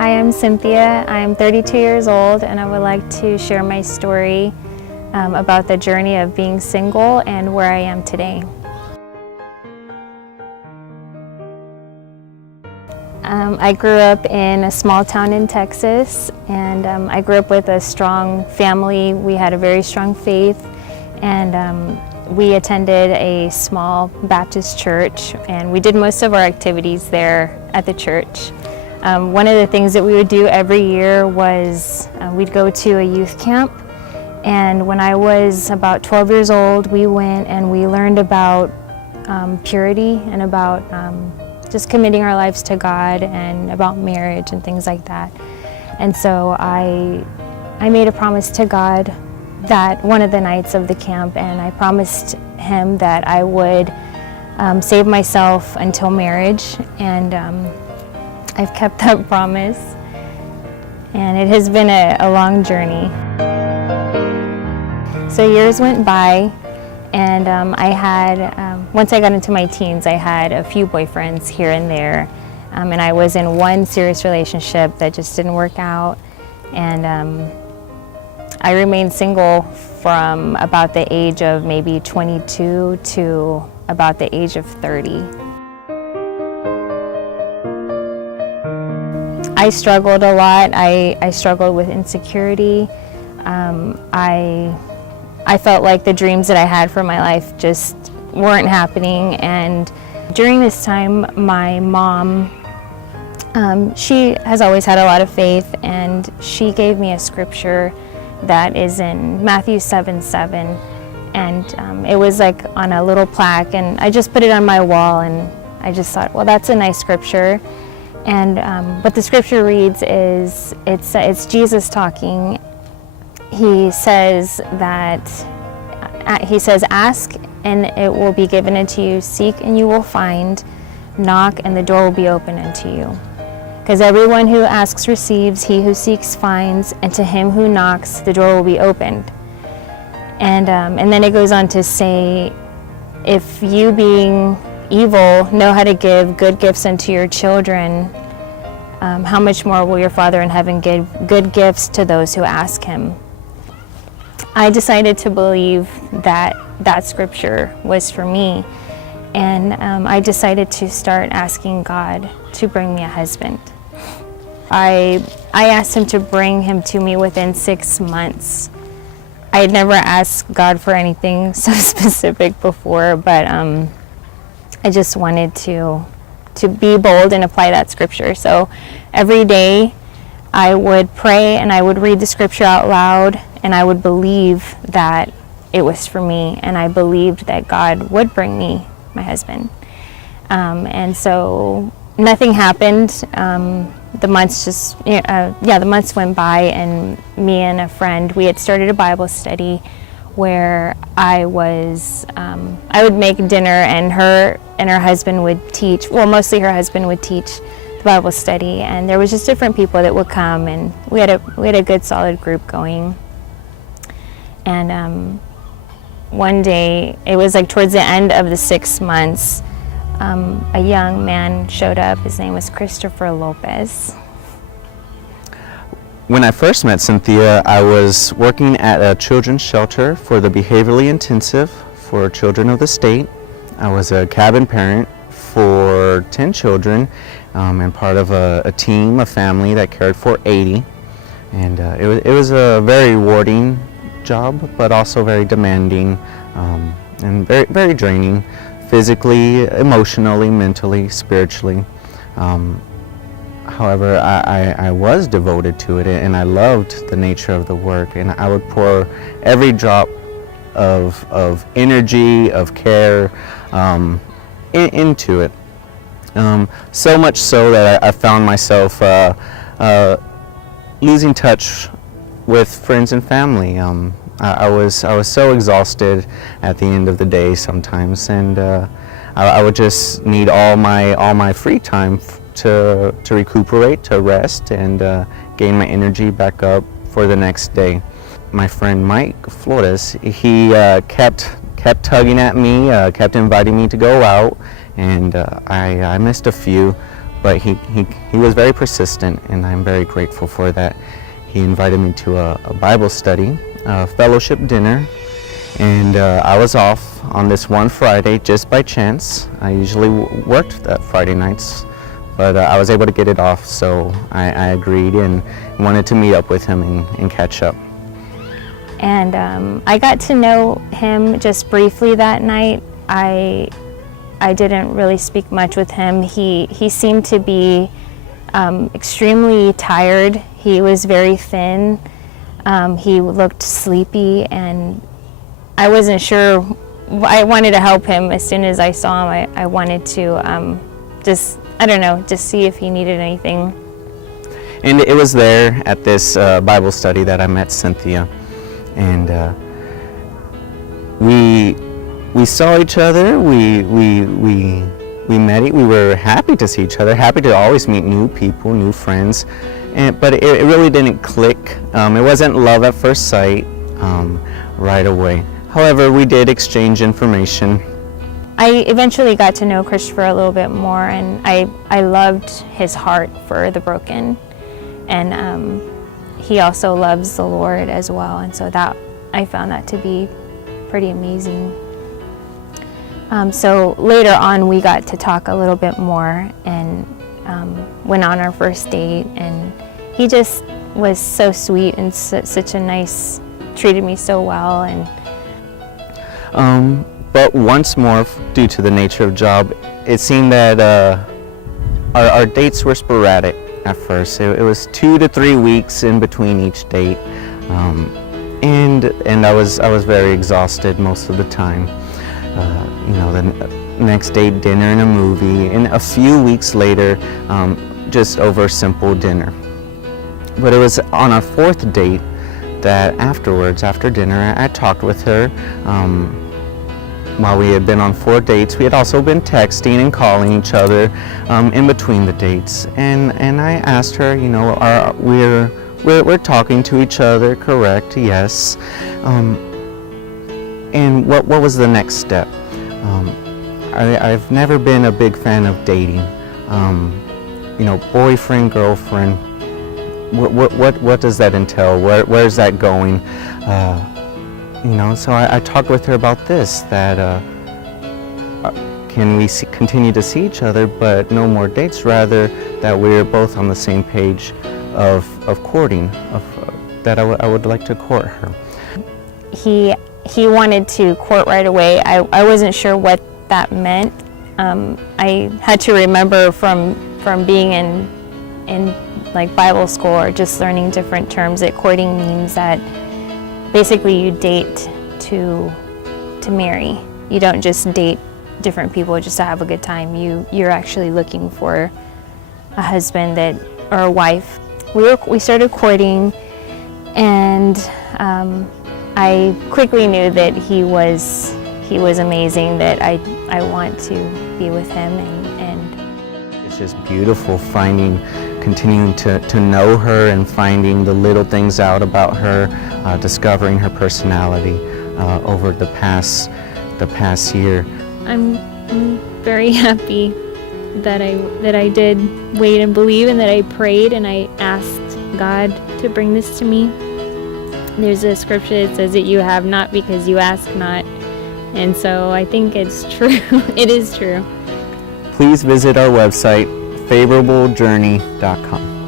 Hi, I'm Cynthia. I'm 32 years old, and I would like to share my story about the journey of being single and where I am today. I grew up in a small town in Texas, and I grew up with a strong family. We had a very strong faith, and we attended a small Baptist church, and we did most of our activities there at the church. One of the things that we would do every year was we'd go to a youth camp, and when I was about 12 years old, we went and we learned about purity and about just committing our lives to God and about marriage and things like that. And so I made a promise to God that one of the nights of the camp, and I promised him that I would save myself until marriage, and I've kept that promise, and it has been a long journey. So years went by, and once I got into my teens, I had a few boyfriends here and there, and I was in one serious relationship that just didn't work out, and I remained single from about the age of maybe 22 to about the age of 30. I struggled a lot. I struggled with insecurity. I felt like the dreams that I had for my life just weren't happening. And during this time, my mom, she has always had a lot of faith, and she gave me a scripture that is in Matthew 7:7. And it was like on a little plaque, and I just put it on my wall, and I just thought, well, that's a nice scripture. And what the scripture reads is, it's Jesus talking. He says, ask and it will be given unto you, seek and you will find, knock and the door will be open unto you. Because everyone who asks receives, he who seeks finds, and to him who knocks the door will be opened. And then it goes on to say, if you being evil know how to give good gifts unto your children, how much more will your Father in heaven give good gifts to those who ask him? I decided to believe that that scripture was for me, and I decided to start asking God to bring me a husband. I asked him to bring him to me within 6 months. I had never asked God for anything so specific before, but I just wanted to be bold and apply that scripture. So every day I would pray and I would read the scripture out loud, and I would believe that it was for me, and I believed that God would bring me my husband. And so nothing happened. The months went by, and me and a friend, we had started a Bible study where I would make dinner, and her husband would teach. Well, mostly her husband would teach the Bible study, and there was just different people that would come, and we had a good solid group going. And one day, it was like towards the end of the 6 months, a young man showed up. His name was Christopher Lopez. When I first met Cynthia, I was working at a children's shelter for the behaviorally intensive for children of the state. I was a cabin parent for 10 children and part of a team, a family that cared for 80. And it was a very rewarding job, but also very demanding and very, very draining, physically, emotionally, mentally, spiritually. However, I was devoted to it, and I loved the nature of the work, and I would pour every drop of energy, of care into it. So much so that I found myself losing touch with friends and family. I was so exhausted at the end of the day sometimes, and I would just need all my free time to recuperate, to rest, and gain my energy back up for the next day. My friend Mike Flores, he kept tugging at me, kept inviting me to go out, and I missed a few, but he was very persistent, and I'm very grateful for that. He invited me to a Bible study, a fellowship dinner, and I was off on this one Friday just by chance. I usually worked that Friday nights, but I was able to get it off, so I agreed and wanted to meet up with him and catch up. And I got to know him just briefly that night. I didn't really speak much with him. He seemed to be extremely tired. He was very thin. He looked sleepy, and I wasn't sure. I wanted to help him as soon as I saw him. I wanted to just see if he needed anything. And it was there at this Bible study that I met Cynthia, and we saw each other. We met. We were happy to see each other. Happy to always meet new people, new friends. But it really didn't click. It wasn't love at first sight right away. However, we did exchange information. I eventually got to know Christopher a little bit more, and I loved his heart for the broken, and he also loves the Lord as well, and so that I found that to be pretty amazing. So later on, we got to talk a little bit more, and went on our first date, and he just was so sweet and such a nice, treated me so well. And but once more, due to the nature of job, it seemed that our dates were sporadic at first. It was 2 to 3 weeks in between each date, and I was very exhausted most of the time. The next day, dinner and a movie, and a few weeks later, just over simple dinner. But it was on our 4th date that afterwards, after dinner, I talked with her. While we had been on 4 dates, we had also been texting and calling each other in between the dates. And I asked her, we're talking to each other, correct? Yes. And what was the next step? I've never been a big fan of dating. Boyfriend, girlfriend. What does that entail? Where's that going? So I talked with her about this, that can we continue to see each other, but no more dates, rather that we're both on the same page of courting, that I would like to court her. He wanted to court right away. I wasn't sure what that meant. I had to remember from being in like Bible school or just learning different terms that courting means that basically you date to marry. You don't just date different people just to have a good time. You're actually looking for a husband or a wife. We started courting, and I quickly knew that he was amazing, that I want to be with him, and it's just beautiful continuing to know her and finding the little things out about her, discovering her personality over the past year. I'm very happy that I did wait and believe, and that I prayed and I asked God to bring this to me. There's a scripture that says that you have not because you ask not, and so I think it's true. It is true. Please visit our website, favorablejourney.com.